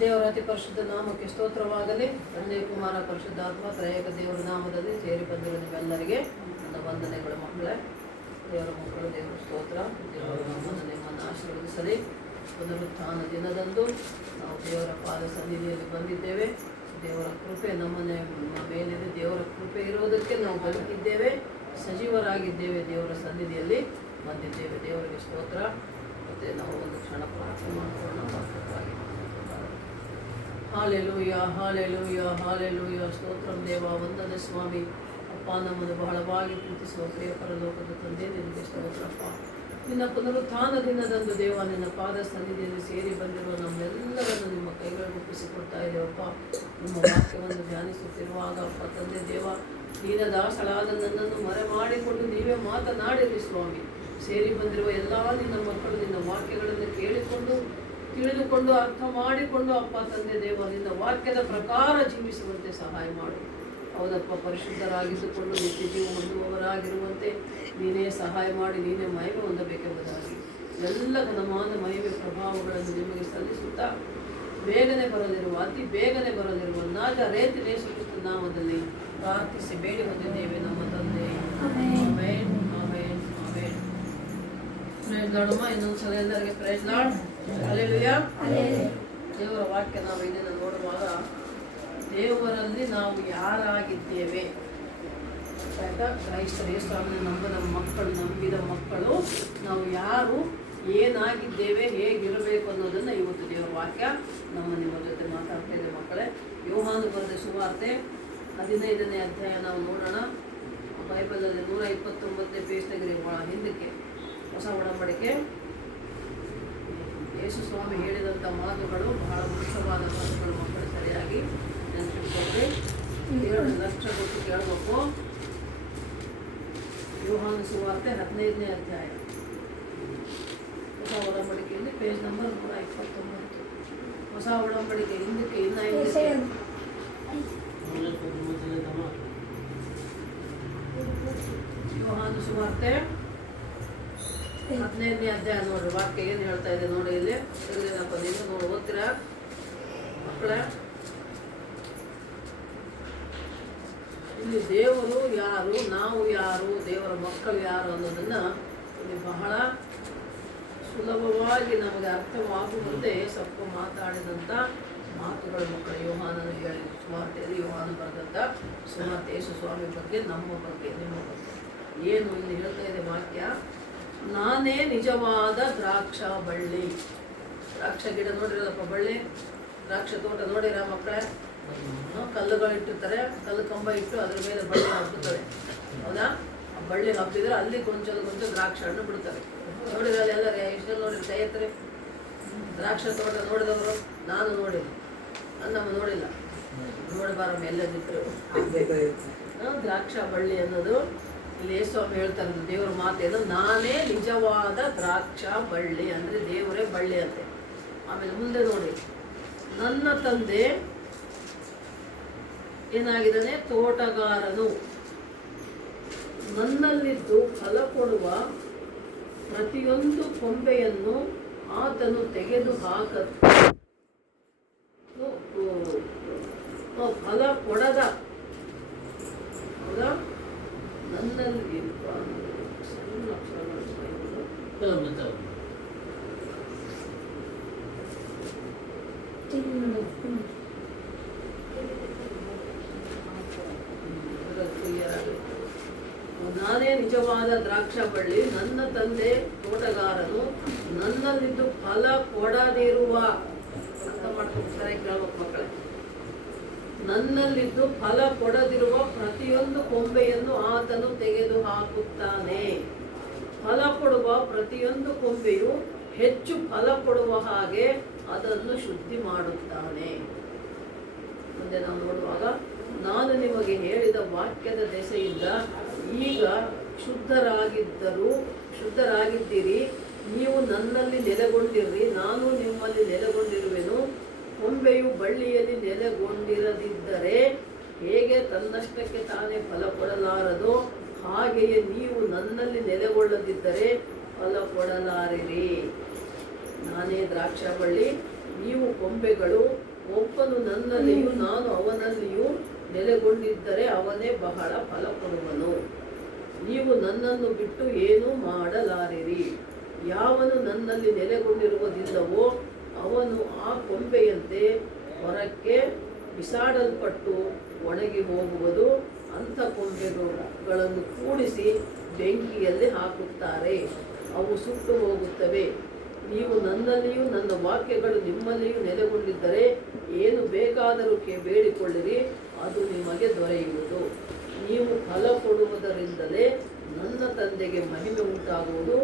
ದೇವರ ಅತಿ ಪರಿಶುದ್ಧ ನಾಮಕ್ಕೆ ಸ್ತೋತ್ರವಾಗಲಿ. ತಂದೆ ಕುಮಾರ ಪರಿಶುದ್ಧಾತ್ಮ ತ್ರಯೇಕ ದೇವರ ನಾಮದಲ್ಲಿ ಸೇರಿ ಬಂದಿರೋ ನಿಮ್ಮೆಲ್ಲರಿಗೆ ನನ್ನ ವಂದನೆಗಳು. ಮಕ್ಕಳೇ, ದೇವರ ಮಕ್ಕಳು, ದೇವರ ಸ್ತೋತ್ರ. ದೇವರ ನಾಮವನ್ನು ನಿಮ್ಮನ್ನು ಆಶೀರ್ವದಿಸಲಿ. ಪುನರುತ್ಥಾನ ದಿನದಂದು ನಾವು ದೇವರ ಪಾದ ಸನ್ನಿಧಿಯಲ್ಲಿ ಬಂದಿದ್ದೇವೆ. ದೇವರ ಕೃಪೆ ನಮ್ಮ ಮೇಲಿದೆ. ದೇವರ ಕೃಪೆ ಇರೋದಕ್ಕೆ ನಾವು ಬದುಕಿದ್ದೇವೆ, ಸಜೀವರಾಗಿದ್ದೇವೆ, ದೇವರ ಸನ್ನಿಧಿಯಲ್ಲಿ ಬಂದಿದ್ದೇವೆ. ದೇವರಿಗೆ ಸ್ತೋತ್ರ. ಮತ್ತು ನಾವು ಒಂದು ಕ್ಷಣ ಪ್ರಾರ್ಥನೆ ಮಾಡ್ಕೊಳ್ಳೋಣ. ವಾಸ್ತವವಾಗಿ ಹಾಲೆಲೂಯ, ಹಾಲೆಲೂಯ, ಹಾಲೆಲೂಯ. ಸ್ತೋತ್ರಂ ದೇವ. ವಂದನೆ ಸ್ವಾಮಿ. ಅಪ್ಪ, ನಮ್ಮನ್ನು ಬಹಳವಾಗಿ ಪ್ರೀತಿಸುವ ಪ್ರಿಯ ಪರಲೋಕದ ತಂದೆ, ನಿನಗೆ ಸ್ತೋತ್ರಪ್ಪ. ನಿನ್ನ ಪುನರುತ್ಥಾನ ದಿನದಂದು ದೇವ, ನಿನ್ನ ಪಾದ ಸನ್ನಿಧಿಯಲ್ಲಿ ಸೇರಿ ಬಂದಿರುವ ನಮ್ಮೆಲ್ಲರನ್ನು ನಿಮ್ಮ ಕೈಗಳಿಗೆ ಒಪ್ಪಿಸಿಕೊಡ್ತಾ ಇದ್ದೇವಪ್ಪ. ನಿಮ್ಮ ವಾಕ್ಯವನ್ನು ಧ್ಯಾನಿಸುತ್ತಿರುವಾಗ ಅಪ್ಪ ತಂದೆ ದೇವ, ನೀನ ದಾಸಳಾದ ನನ್ನನ್ನು ಮರೆ ಮಾಡಿಕೊಂಡು ನೀವೇ ಮಾತನಾಡಿರಿ ಸ್ವಾಮಿ. ಸೇರಿ ಬಂದಿರುವ ಎಲ್ಲ ನಿನ್ನ ಮಕ್ಕಳು ನಿನ್ನ ವಾಕ್ಯಗಳನ್ನು ಕೇಳಿಕೊಂಡು ತಿಳಿದುಕೊಂಡು ಅರ್ಥ ಮಾಡಿಕೊಂಡು ಅಪ್ಪ ತಂದೆ ದೇವ, ನಿನ್ನ ವಾಕ್ಯದ ಪ್ರಕಾರ ಜೀವಿಸುವಂತೆ ಸಹಾಯ ಮಾಡು. ಹೌದಪ್ಪ, ಪರಿಶುದ್ಧರಾಗಿದ್ದುಕೊಂಡು ನಿತ್ಯ ಜೀವ ಹೊಂದುವವರಾಗಿರುವಂತೆ ನೀನೇ ಸಹಾಯ ಮಾಡಿ, ನೀನೇ ಮಹಿಮೆ ಹೊಂದಬೇಕೆಂಬುದಾಗಿ ಎಲ್ಲ ಘನಮಾನ ಮಹಿಮೆ ಪ್ರಭಾವಗಳನ್ನು ನಿಮಗೆ ಸಲ್ಲಿಸುತ್ತಾ ಬೇಗನೆ ಬರಲಿರುವ, ಅತಿ ಬೇಗನೆ ಬರಲಿರುವ ನಾಜರೇತಿನ ಯೇಸು ಕ್ರಿಸ್ತನ ನಾಮದಲ್ಲಿ ಪ್ರಾರ್ಥಿಸಿ ಬೇಡಿ ಹೊಂದಿದ್ದೇವೆ ನಮ್ಮ ತಂದೆ. Amen, amen, amen. Praise lord ಅಮ್ಮ. ಇನ್ನೊಂದ್ಸಲ ಎಲ್ಲರಿಗೆ ಪ್ರೈಸ್ ಲಾರ್ಡ್. ಹಲ್ಲೆಲೂಯಾ. ದೇವರ ವಾಕ್ಯ ನಾವು ಇದನ್ನು ನೋಡುವಾಗ ದೇವರಲ್ಲಿ ನಾವು ಯಾರಾಗಿದ್ದೇವೆ, ಕ್ರೈಸ್ತರ ಯೇಸುವನ್ನು ನಂಬಿದ ಮಕ್ಕಳು ನಾವು ಯಾರು, ಏನಾಗಿದ್ದೇವೆ, ಹೇಗಿರಬೇಕು ಅನ್ನೋದನ್ನು ಇವತ್ತು ದೇವರ ವಾಕ್ಯ ನಿಮ್ಮ ಜೊತೆ ಮಾತಾಡ್ತಾ ಇದೆ. ಮಕ್ಕಳೇ, ಯೋಹಾನು ಬರೆದ ಸುವಾರ್ತೆ 15ನೇ ಅಧ್ಯಾಯ ನಾವು ನೋಡೋಣ. ಬೈಬಲಲ್ಲಿ 129ನೇ ಪೇಜ್ ತೆಗೆರಿ ಹಿಂದಕ್ಕೆ. ಹೊಸ ಒಡಂಬಡಿಕೆ. ಯೇಸು ಸ್ವಾಮಿ ಹೇಳಿದಂಥ ಮಾತುಗಳು ಬಹಳ ಮುಖ್ಯವಾದ ಮಾತುಗಳು. ಮಕ್ಕಳು ಸರಿಯಾಗಿ ನೆನಪಿಟ್ಕೊಂಡ್ರೆ 7 ಲಕ್ಷ ಕೊಟ್ಟು ಕೇಳಬೇಕು. ಯೋಹಾನ ಸುವಾರ್ತೆ 15ನೇ ಅಧ್ಯಾಯ, ಹೊಸ ಒಡಂಬಡಿಕೆಯಲ್ಲಿ ಪೇಜ್ ನಂಬರ್ 129. ಹೊಸ ಒಡಂಬಡಿಕೆ ಹಿಂದಕ್ಕೆ ಯೋಹಾನ ಸುವಾರ್ತೆ 15ನೇ ಅಧ್ಯಾಯ ನೋಡ್ರಿ. ವಾಕ್ಯ ಏನು ಹೇಳ್ತಾ ಇದೆ ನೋಡಿ. ಇಲ್ಲಿ ಏನಪ್ಪ, ನೀವು ನೋಡಿ ಓದ್ತೀರಾ ಮಕ್ಕಳ? ಇಲ್ಲಿ ದೇವರು ಯಾರು, ನಾವು ಯಾರು, ದೇವರ ಮಕ್ಕಳು ಯಾರು ಅನ್ನೋದನ್ನ ಇಲ್ಲಿ ಬಹಳ ಸುಲಭವಾಗಿ ನಮಗೆ ಅರ್ಥವಾಗುವಂತೆ ಸ್ವಲ್ಪ ಮಾತಾಡಿದಂಥ ಮಾತುಗಳು ಮಕ್ಕಳು. ಯೋಹಾನನು ಹೇಳಿದ ಸುವಾರ್ತೆಯಲ್ಲಿ ಯೋಹಾನ ಬರೆದಂಥ ಸುವಾರ್ತೆ ಯೇಸು ಸ್ವಾಮಿ ಬಗ್ಗೆ, ನಮ್ಮ ಬಗ್ಗೆ, ನಿಮ್ಮ ಬಗ್ಗೆ ಏನು ಇಲ್ಲಿ ಹೇಳ್ತಾ ಇದೆ ವಾಕ್ಯ. ನಾನೇ ನಿಜವಾದ ದ್ರಾಕ್ಷ ಬಳ್ಳಿ. ದ್ರಾಕ್ಷ ಗಿಡ ನೋಡಿರಲ್ಲಪ್ಪ, ಬಳ್ಳಿ, ದ್ರಾಕ್ಷ ತೋಟ ನೋಡಿರ ಮಕ್ಕಳೇ? ಕಲ್ಲುಗಳಿಟ್ಟಿರ್ತಾರೆ, ಕಲ್ಲು ಕಂಬ ಇಟ್ಟು ಅದ್ರ ಮೇಲೆ ಬಳ್ಳಿ ಹಬ್ಬುತ್ತದೆ. ಹೌದಾ? ಆ ಬಳ್ಳಿ ಹಬ್ಬಿದ್ರೆ ಅಲ್ಲಿ ಕೊಂಚ ದ್ರಾಕ್ಷ ಹಣ್ಣು ಬಿಡ್ತಾರೆ. ನೋಡಿರಲ್ಲ ಎಲ್ಲರೂ? ಎಷ್ಟೆಲ್ಲ ನೋಡಿರಿ ಕೈ ಎತ್ತರಿ. ದ್ರಾಕ್ಷ ತೋಟ ನೋಡಿದವರು ನಾನು ನೋಡಿಲ್ಲ, ನಮ್ಮ ನೋಡಿಲ್ಲ. ನೋಡಬಾರಮ್ಮ ಎಲ್ಲದಿದ್ರು. ದ್ರಾಕ್ಷ ಬಳ್ಳಿ ಅನ್ನೋದು ಇಲ್ಲಿ ಯೇಸುಸ್ವಾಮಿ ಹೇಳ್ತಾರೆ. ದೇವರ ಮಾತೇನು, ನಾನೇ ನಿಜವಾದ ದ್ರಾಕ್ಷ ಬಳ್ಳಿ, ಅಂದರೆ ದೇವರೇ ಬಳ್ಳಿ ಅಂತೆ. ಆಮೇಲೆ ಮುಂದೆ ನೋಡಿ, ನನ್ನ ತಂದೆ ಏನಾಗಿದ್ದಾನೆ? ತೋಟಗಾರನು. ನನ್ನಲ್ಲಿದ್ದು ಫಲ ಕೊಡುವ ಪ್ರತಿಯೊಂದು ಕೊಂಬೆಯನ್ನು ಆತನು ತೆಗೆದು ಫಲ ಕೊಡದ, ಹೌದಾ? ನನ್ನಲ್ಲಿ ಸಣ್ಣ ನಾನೇ ನಿಜವಾದ ದ್ರಾಕ್ಷ ಬಳ್ಳಿ, ನನ್ನ ತಂದೆ ತೋಟಗಾರನು. ನನ್ನಲ್ಲಿದ್ದು ಫಲ ಕೊಡದಿರುವ, ಅರ್ಥ ಮಾಡ್ಕೊಂಡು ಸರಿಯಾಗಿ ಕೇಳ್ಬೇಕು ಮಕ್ಕಳೇ. ನನ್ನಲ್ಲಿದ್ದು ಫಲ ಕೊಡದಿರುವ ಪ್ರತಿಯೊಂದು ಕೊಂಬೆಯನ್ನು ಆತನು ತೆಗೆದು ಹಾಕುತ್ತಾನೆ. ಫಲ ಕೊಡುವ ಪ್ರತಿಯೊಂದು ಕೊಂಬೆಯು ಹೆಚ್ಚು ಫಲ ಕೊಡುವ ಹಾಗೆ ಅದನ್ನು ಶುದ್ಧಿ ಮಾಡುತ್ತಾನೆ. ಮುಂದೆ ನಾವು ನೋಡುವಾಗ, ನಾನು ನಿಮಗೆ ಹೇಳಿದ ವಾಕ್ಯದ ದೆಸೆಯಿಂದ ಈಗ ಶುದ್ಧರಾಗಿದ್ದೀರಿ. ನೀವು ನನ್ನಲ್ಲಿ ನೆಲೆಗೊಂಡಿರ್ರಿ, ನಾನು ನಿಮ್ಮಲ್ಲಿ ನೆಲೆಗೊಂಡಿರುವೆನು. ಕೊಂಬೆಯು ಬಳ್ಳಿಯಲ್ಲಿ ನೆಲೆಗೊಂಡಿರದಿದ್ದರೆ ಹೇಗೆ ತನ್ನಷ್ಟಕ್ಕೆ ತಾನೇ ಫಲ ಕೊಡಲಾರದೋ, ಹಾಗೆಯೇ ನೀವು ನನ್ನಲ್ಲಿ ನೆಲೆಗೊಳ್ಳದಿದ್ದರೆ ಫಲ ಕೊಡಲಾರಿರಿ. ನಾನೇ ದ್ರಾಕ್ಷ ಬಳ್ಳಿ, ನೀವು ಕೊಂಬೆಗಳು, ಒಬ್ಬನು ನನ್ನಲ್ಲಿಯೂ ನಾನು ಅವನಲ್ಲಿಯೂ ನೆಲೆಗೊಂಡಿದ್ದರೆ ಅವನೇ ಬಹಳ ಫಲ ಕೊಡುವನು. ನೀವು ನನ್ನನ್ನು ಬಿಟ್ಟು ಏನೂ ಮಾಡಲಾರಿರಿ. ಯಾವನು ನನ್ನಲ್ಲಿ ನೆಲೆಗೊಂಡಿರುವುದಿಲ್ಲವೋ ಅವನು ಆ ಕೊಂಬೆಯಂತೆ ಹೊರಕ್ಕೆ ಬಿಸಾಡಲ್ಪಟ್ಟು ಒಣಗಿ ಹೋಗುವುದು. ಅಂಥ ಕೊಂಬೆಗಳನ್ನು ಕೂಡಿಸಿ ಬೆಂಕಿಯಲ್ಲಿ ಹಾಕುತ್ತಾರೆ, ಅವು ಸುಟ್ಟು ಹೋಗುತ್ತವೆ. ನೀವು ನನ್ನಲ್ಲಿಯೂ ನನ್ನ ವಾಕ್ಯಗಳು ನಿಮ್ಮಲ್ಲಿಯೂ ನೆಲೆಗೊಂಡಿದ್ದರೆ ಏನು ಬೇಕಾದರೂ ಬೇಡಿಕೊಳ್ಳಿರಿ, ಅದು ನಿಮಗೆ ದೊರೆಯುವುದು. ನೀವು ಫಲ ಕೊಡುವುದರಿಂದಲೇ ನನ್ನ ತಂದೆಗೆ ಮಹಿಮೆ ಉಂಟಾಗುವುದು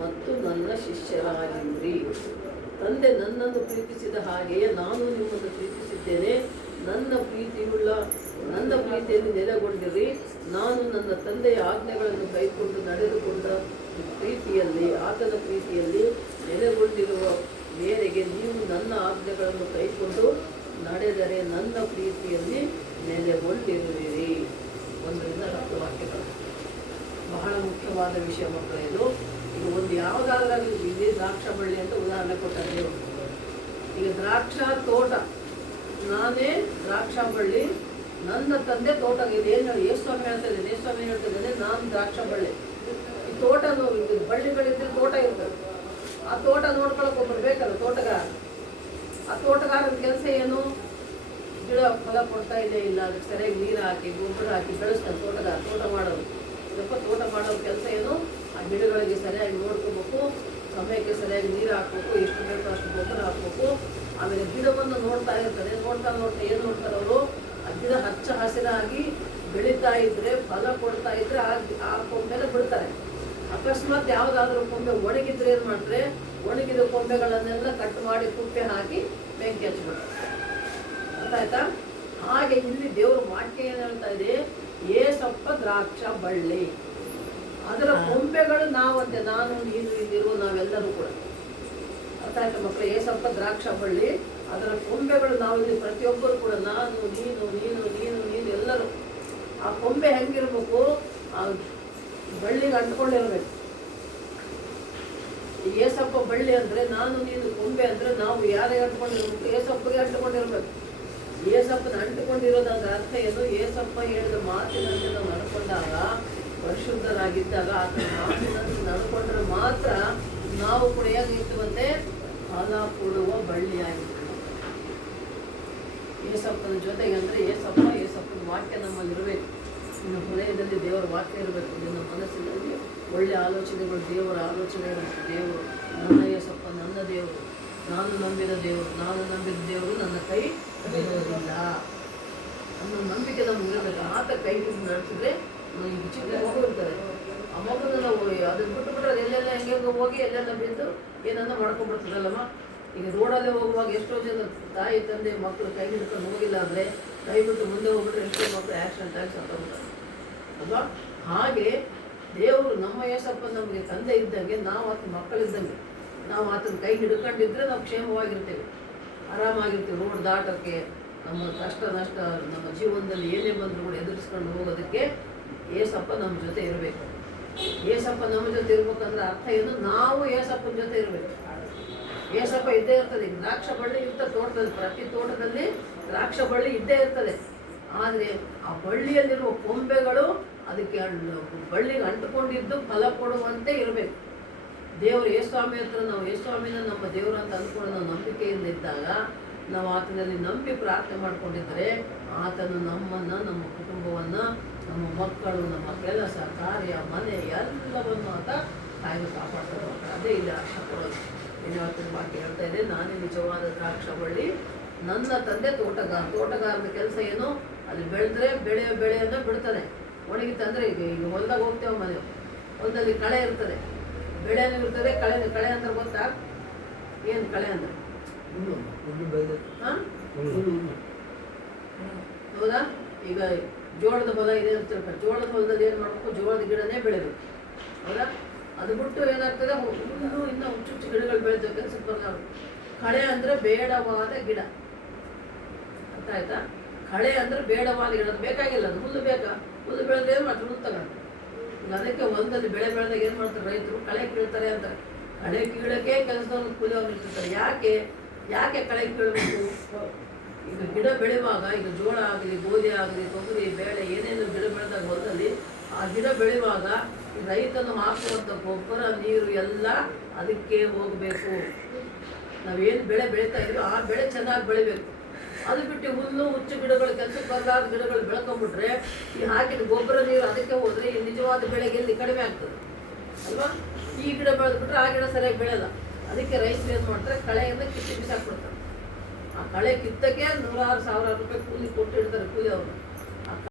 ಮತ್ತು ನನ್ನ ಶಿಷ್ಯರಾಗಿರಿ. ತಂದೆ ನನ್ನನ್ನು ಪ್ರೀತಿಸಿದ ಹಾಗೆಯೇ ನಾನು ನಿಮ್ಮನ್ನು ಪ್ರೀತಿಸಿದ್ದೇನೆ. ನನ್ನ ಪ್ರೀತಿಯಲ್ಲಿ ನೆಲೆಗೊಂಡಿರಿ. ನಾನು ನನ್ನ ತಂದೆಯ ಆಜ್ಞೆಗಳನ್ನು ಕೈಕೊಂಡು ನಡೆದುಕೊಂಡ ಪ್ರೀತಿಯಲ್ಲಿ, ಆತನ ಪ್ರೀತಿಯಲ್ಲಿ ನೆಲೆಗೊಂಡಿರುವ ಮೇರೆಗೆ ನೀವು ನನ್ನ ಆಜ್ಞೆಗಳನ್ನು ಕೈಕೊಂಡು ನಡೆದರೆ ನನ್ನ ಪ್ರೀತಿಯಲ್ಲಿ ನೆಲೆಗೊಂಡಿರುವಿರಿ. 1-10 ವಾಕ್ಯಗಳು ಬಹಳ ಮುಖ್ಯವಾದ ವಿಷಯ ಮಕ್ಕಳು. ಇದು ಒಂದು ಯಾವುದಾದ್ರೂ ಇಲ್ಲಿ ದ್ರಾಕ್ಷ ಬಳ್ಳಿ ಅಂತ ಉದಾಹರಣೆ ಕೊಟ್ಟರೆ, ಈಗ ದ್ರಾಕ್ಷ ತೋಟ, ನಾನೇ ದ್ರಾಕ್ಷ ಬಳ್ಳಿ, ನನ್ನ ತಂದೆ ತೋಟ. ಇದೇನು ಯೇಸುಸ್ವಾಮಿ ಹೇಳ್ತಾರೆ, ಯೇಸುಸ್ವಾಮಿ ಹೇಳ್ತಿದ್ದಾನೆ ನಾನು ದ್ರಾಕ್ಷ ಬಳ್ಳಿ. ಈ ತೋಟ ಬಳ್ಳಿಗಳಿದ್ರೆ ತೋಟ ಇರ್ತದೆ. ಆ ತೋಟ ನೋಡ್ಕೊಳಕ್ಕೆ ಒಬ್ಬರು ಬೇಕಲ್ಲ, ತೋಟಗಾರ. ಆ ತೋಟಗಾರನ ಕೆಲಸ ಏನು? ಗಿಡ ಫಲ ಕೊಡ್ತಾ ಇದೆ ಇಲ್ಲ, ಅದಕ್ಕೆ ಸರಿಯಾಗಿ ನೀರು ಹಾಕಿ ಗೊಬ್ಬರ ಹಾಕಿ ಬೆಳೆಸ್ತಾನೆ ತೋಟಗಾರ. ತೋಟ ಮಾಡೋದು ತೋಟ ಮಾಡೋ ಕೆಲಸ ಏನು? ಆ ಗಿಡಗಳಿಗೆ ಸರಿಯಾಗಿ ನೋಡ್ಕೋಬೇಕು, ಸಮಯಕ್ಕೆ ಸರಿಯಾಗಿ ನೀರು ಹಾಕ್ಬೇಕು, ಎಷ್ಟು ಬೇಕೋ ಅಷ್ಟು ಗೊಬ್ಬರ ಹಾಕ್ಬೇಕು. ಆಮೇಲೆ ಗಿಡವನ್ನು ನೋಡ್ತಾ ಇರ್ತಾರೆ. ನೋಡ್ತಾ ಏನು ನೋಡ್ತಾರೆ ಅವರು? ಆ ಗಿಡ ಹಚ್ಚ ಹಸಿರಾಗಿ ಬೆಳೀತಾ ಇದ್ರೆ, ಫಲ ಕೊಡ್ತಾ ಇದ್ರೆ ಆ ಕೊಂಬೆನ ಬಿಡ್ತಾರೆ. ಅಕಸ್ಮಾತ್ ಯಾವುದಾದ್ರೂ ಕೊಂಬೆ ಒಣಗಿದ್ರೆ ಏನು ಮಾಡ್ತಾರೆ? ಒಣಗಿದ ಕೊಂಬೆಗಳನ್ನೆಲ್ಲ ಕಟ್ ಮಾಡಿ ಕುಪ್ಪೆ ಹಾಕಿ ಬೆಂಕಿ ಹಚ್ಬಿಡ್ತಾರೆ. ಅರ್ಥ ಆಯ್ತಾ? ಹಾಗೆ ಇಲ್ಲಿ ದೇವ್ರ ವಾಕ್ಯ ಏನು ಹೇಳ್ತಾ ಇದೆ? ಏಸಪ್ಪ ದ್ರಾಕ್ಷ ಬಳ್ಳಿ, ಅದರ ಕೊಂಬೆಗಳು ನಾವಂತೆ, ನಾನು ನೀನು ಇಲ್ಲಿರುವ ನಾವೆಲ್ಲರೂ ಕೂಡ. ಅರ್ಥ ಆಯ್ತಾ ಮಕ್ಕಳು? ಏಸಪ್ಪ ದ್ರಾಕ್ಷ ಬಳ್ಳಿ, ಅದರ ಕೊಂಬೆಗಳು ನಾವು ಇಲ್ಲಿ ಪ್ರತಿಯೊಬ್ಬರು ಕೂಡ, ನಾನು ನೀನು ನೀನು ನೀನು ನೀನು ಎಲ್ಲರೂ. ಆ ಕೊಂಬೆ ಹೆಂಗಿರ್ಬೇಕು? ಆ ಬಳ್ಳಿಗೆ ಅಂಟ್ಕೊಂಡಿರ್ಬೇಕು. ಈ ಏಸಪ್ಪ ಬಳ್ಳಿ ಅಂದ್ರೆ ನಾನು ನೀನು, ಕೊಂಬೆ ಅಂದ್ರೆ ನಾವು ಯಾರಿಗೆ ಅಂಟ್ಕೊಂಡಿರ್ಬೇಕು? ಏಸಪ್ಪಗೆ ಅಂಟ್ಕೊಂಡಿರ್ಬೇಕು. ಏಸಪ್ಪನ ಅಂಟುಕೊಂಡಿರೋದಾದ್ರೆ ಅರ್ಥ ಏನು? ಏಸಪ್ಪ ಹೇಳಿದ ಮಾತಿನಂತೆ ನಾವು ನಡ್ಕೊಂಡಾಗ, ಪರಿಶುದ್ಧರಾಗಿದ್ದಾಗ, ಆತನ ಮಾತಿನಂತೆ ನಡ್ಕೊಂಡ್ರೆ ಮಾತ್ರ ನಾವು ಕೂಡ ಏನಿರ್ತವಂತೆ? ಫಲ ಕೊಡುವ ಬಳ್ಳಿಯಾಗಿರ್ತೀವಿ. ಏಸಪ್ಪನ ಜೊತೆಗೆ ಅಂದರೆ ಏಸಪ್ಪನ ವಾಕ್ಯ ನಮ್ಮಲ್ಲಿ ಇರಬೇಕು. ನಿನ್ನ ಹೃದಯದಲ್ಲಿ ದೇವರ ವಾಕ್ಯ ಇರಬೇಕು. ನಿನ್ನ ಮನಸ್ಸಿನಲ್ಲಿ ಒಳ್ಳೆ ಆಲೋಚನೆಗಳು, ದೇವರ ಆಲೋಚನೆ ಇರಬೇಕು. ದೇವರು ನನ್ನ ಏಸಪ್ಪ, ನನ್ನ ದೇವರು, ನಾನು ನಂಬಿದ ದೇವರು, ನಾನು ನಂಬಿದ ದೇವರು ನನ್ನ ಕೈ ಬಿಡೋದಿಲ್ಲ ಅನ್ನೋ ನಂಬಿಕೆ ನಮ್ಗೆ ಇರಬೇಕು. ಆತ ಕೈ ಬಿಟ್ಟು ನಡೆಸಿದ್ರೆ, ಈಗ ಚಿಕ್ಕ ಮಗು ಇರ್ತದೆ, ಆ ಮಗುನ ನಾವು ಅದನ್ನ ಬಿಟ್ಟುಬಿಟ್ರೆ ಅದು ಎಲ್ಲೆಲ್ಲ ಹೆಂಗೆ ಹೋಗಿ ಎಲ್ಲೆಲ್ಲ ಬಿದ್ದು ಏನನ್ನ ಮಾಡ್ಕೊಂಡ್ಬಿಡ್ತದಲ್ಲಮ್ಮ. ಈಗ ರೋಡಲ್ಲೇ ಹೋಗುವಾಗ ಎಷ್ಟೋ ಜನ ತಾಯಿ ತಂದೆ ಮಕ್ಕಳು ಕೈ ಹಿಡ್ಕೊಂಡು ಹೋಗಿಲ್ಲ ಅಂದರೆ, ಕೈ ಬಿಟ್ಟು ಮುಂದೆ ಹೋಗ್ಬಿಟ್ರೆ ಎಷ್ಟೋ ಮಕ್ಕಳು ಆಕ್ಸಿಡೆಂಟ್ ಆಗಿ ಸತ್ತೋಗ್ತಾರೆ ಅಲ್ವಾ? ಹಾಗೆ ದೇವರು ನಮ್ಮ ಏಸಪ್ಪ ನಮಗೆ ತಂದೆ ಇದ್ದಂಗೆ, ನಾವು ಆತನ ಮಕ್ಕಳಿದ್ದಂಗೆ. ನಾವು ಆತನ ಕೈ ಹಿಡ್ಕೊಂಡಿದ್ರೆ ನಾವು ಕ್ಷೇಮವಾಗಿರ್ತೇವೆ, ಆರಾಮಾಗಿರ್ತೀವಿ. ರೋಡ್ ದಾಟೋಕ್ಕೆ, ನಮ್ಮ ಕಷ್ಟ ನಷ್ಟ, ನಮ್ಮ ಜೀವನದಲ್ಲಿ ಏನೇ ಬಂದರೂ ಕೂಡ ಎದುರಿಸ್ಕೊಂಡು ಹೋಗೋದಕ್ಕೆ ಏಸಪ್ಪ ನಮ್ಮ ಜೊತೆ ಇರಬೇಕು. ಏಸಪ್ಪ ನಮ್ಮ ಜೊತೆ ಇರ್ಬೇಕಂದ್ರೆ ಅರ್ಥ ಏನು? ನಾವು ಏಸಪ್ಪನ ಜೊತೆ ಇರಬೇಕು. ಏಸಪ್ಪ ಇದ್ದೇ ಇರ್ತದೆ. ಈಗ ದ್ರಾಕ್ಷ ಬಳ್ಳಿ ಇರ್ತದೆ ತೋಟದಲ್ಲಿ, ಪ್ರತಿ ತೋಟದಲ್ಲಿ ದ್ರಾಕ್ಷ ಬಳ್ಳಿ ಇದ್ದೇ ಇರ್ತದೆ. ಆದರೆ ಆ ಬಳ್ಳಿಯಲ್ಲಿರುವ ಕೊಂಬೆಗಳು ಅದಕ್ಕೆ ಬಳ್ಳಿಗೆ ಅಂಟುಕೊಂಡಿದ್ದು ಫಲ ಕೊಡುವಂತೆ ಇರಬೇಕು. ದೇವರು ಯೇಸುಸ್ವಾಮಿ ಹತ್ರ ನಾವು ಯೇಸುಸ್ವಾಮಿನ ನಮ್ಮ ದೇವರು ಅಂತ ಅಂದ್ಕೊಂಡು ನಾವು ನಂಬಿಕೆಯಿಂದ ಇದ್ದಾಗ, ನಾವು ಆತನಲ್ಲಿ ನಂಬಿ ಪ್ರಾರ್ಥನೆ ಮಾಡ್ಕೊಂಡಿದ್ದರೆ, ಆತನು ನಮ್ಮನ್ನು, ನಮ್ಮ ಕುಟುಂಬವನ್ನು, ನಮ್ಮ ಮಕ್ಕಳು, ನಮ್ಮ ಕೆಲಸ ಕಾರ್ಯ ಮನೆ ಎಲ್ಲವನ್ನು ಆತ ಕಾಯ್ದು ಕಾಪಾಡ್ತಾರೆ. ಅದೇ ಇಲ್ಲಿ ಆಶಾ ಕೊಡೋದು. ಏನಾಗ್ತದೆ ವಾಕ್ಯ ಹೇಳ್ತಾ ಇದೆ, ನಾನೇ ನಿಜವಾದ ದ್ರಾಕ್ಷ ಬಳ್ಳಿ, ನನ್ನ ತಂದೆ ತೋಟಗಾರ. ತೋಟಗಾರನ ಕೆಲಸ ಏನು? ಅಲ್ಲಿ ಬೆಳೆದ್ರೆ ಬೆಳೆಯನ್ನು ಬಿಡ್ತಾನೆ. ಒಣಗಿತ್ತಂದ್ರೆ ಈಗ ಹೊಲ್ದಾಗ ಹೋಗ್ತೇವೆ, ಮನೆ ಹೊಲದಲ್ಲಿ ಕಳೆ ಇರ್ತದೆ, ಬೆಳೆನೂ ಇರ್ತದೆ, ಕಳೆ ಅಂದ್ರೆ ಗೊತ್ತಾ? ಏನು ಕಳೆ ಅಂದ್ರೆ? ಹೌದಾ? ಈಗ ಜೋಳದ ಹೊಲ ಇದೆ ಅಂತ ಹೇಳ್ತಾರೆ. ಜೋಳದ ಹೊಲದಲ್ಲಿ ಏನು ಮಾಡಬೇಕು? ಜೋಳದ ಗಿಡನೇ ಬೆಳಿಬೇಕು. ಹೌದಾ? ಅದು ಬಿಟ್ಟು ಏನಾಗ್ತದೆ? ಇನ್ನೂ ಹುಚ್ಚು ಗಿಡಗಳು ಬೆಳೆದ ಕೆಲಸಕ್ಕೆ ಬರಲ್ಲ. ಕಳೆ ಅಂದರೆ ಬೇಡವಾದ ಗಿಡ. ಅರ್ಥ ಆಯ್ತಾ? ಕಳೆ ಅಂದರೆ ಬೇಡವಾದ ಗಿಡ. ಅದು ಬೇಕಾಗಿಲ್ಲ, ಅದು ಹುಲ್ಲು ಬೇಕಾ? ಹುಲ್ಲು ಬೆಳೆದ್ರೆ ಏನು ಮಾಡ್ತಾರೆ? ಹುಲ್ಲು ತಗೊಂಡು. ಅದಕ್ಕೆ ಹೊಲದಲ್ಲಿ ಬೆಳೆ ಬೆಳೆದಾಗ ಏನು ಮಾಡ್ತಾರೆ ರೈತರು? ಕಳೆ ಕೀಳ್ತಾರೆ ಅಂತಾರೆ. ಕಳೆ ಕೀಳಕ್ಕೆ ಕೆಲಸದವ್ರು ಕೂಲಿಯವ್ರು ಇರ್ತಾರೆ. ಯಾಕೆ? ಯಾಕೆ ಕಳೆ ಕೀಳಬೇಕು? ಈಗ ಗಿಡ ಬೆಳೆಯುವಾಗ, ಈಗ ಜೋಳ ಆಗಲಿ, ಗೋಧಿ ಆಗಲಿ, ತೊಗರಿ, ಬೇಳೆ ಏನೇನು ಗಿಡ ಬೆಳೆದಾಗ ಹೊಲದಲ್ಲಿ ಆ ಗಿಡ ಬೆಳೆಯುವಾಗ ರೈತನು ಹಾಕುವಂಥ ಗೊಬ್ಬರ, ನೀರು ಎಲ್ಲ ಅದಕ್ಕೆ ಹೋಗಬೇಕು. ನಾವೇನು ಬೆಳೆ ಬೆಳೀತಾ ಇದ್ವಿ ಆ ಬೆಳೆ ಚೆನ್ನಾಗಿ ಬೆಳಿಬೇಕು. ಅದು ಬಿಟ್ಟು ಹುಲ್ಲು ಹುಚ್ಚು ಗಿಡಗಳು, ಕೆಲಸಕ್ಕೆ ಬರಲಾದ ಗಿಡಗಳು ಬೆಳ್ಕೊಂಡ್ಬಿಟ್ರೆ ಈ ಹಾಕಿದ ಗೊಬ್ಬರ ನೀರು ಅದಕ್ಕೆ ಹೋದರೆ ಈ ನಿಜವಾದ ಬೆಳೆಗೆ ಎಲ್ಲಿ ಕಡಿಮೆ ಆಗ್ತದೆ ಅಲ್ವಾ? ಈ ಗಿಡ ಬೆಳೆದ್ಬಿಟ್ರೆ ಆ ಗಿಡ ಸರಿಯಾಗಿ ಬೆಳೆಯಲ್ಲ. ಅದಕ್ಕೆ ರೈತರು ಏನು ಮಾಡ್ತಾರೆ, ಕಳೆಯನ್ನು ಕಿತ್ತು ಬಿಸಾಕ್ಬಿಡ್ತಾರೆ. ಆ ಕಳೆ ಕಿತ್ತಕ್ಕೆ 100,000 1,000 ರೂಪಾಯಿ ಕೂಲಿ ಕೊಟ್ಟು ಇಡ್ತಾರೆ ಕೂಲಿ ಅವರು.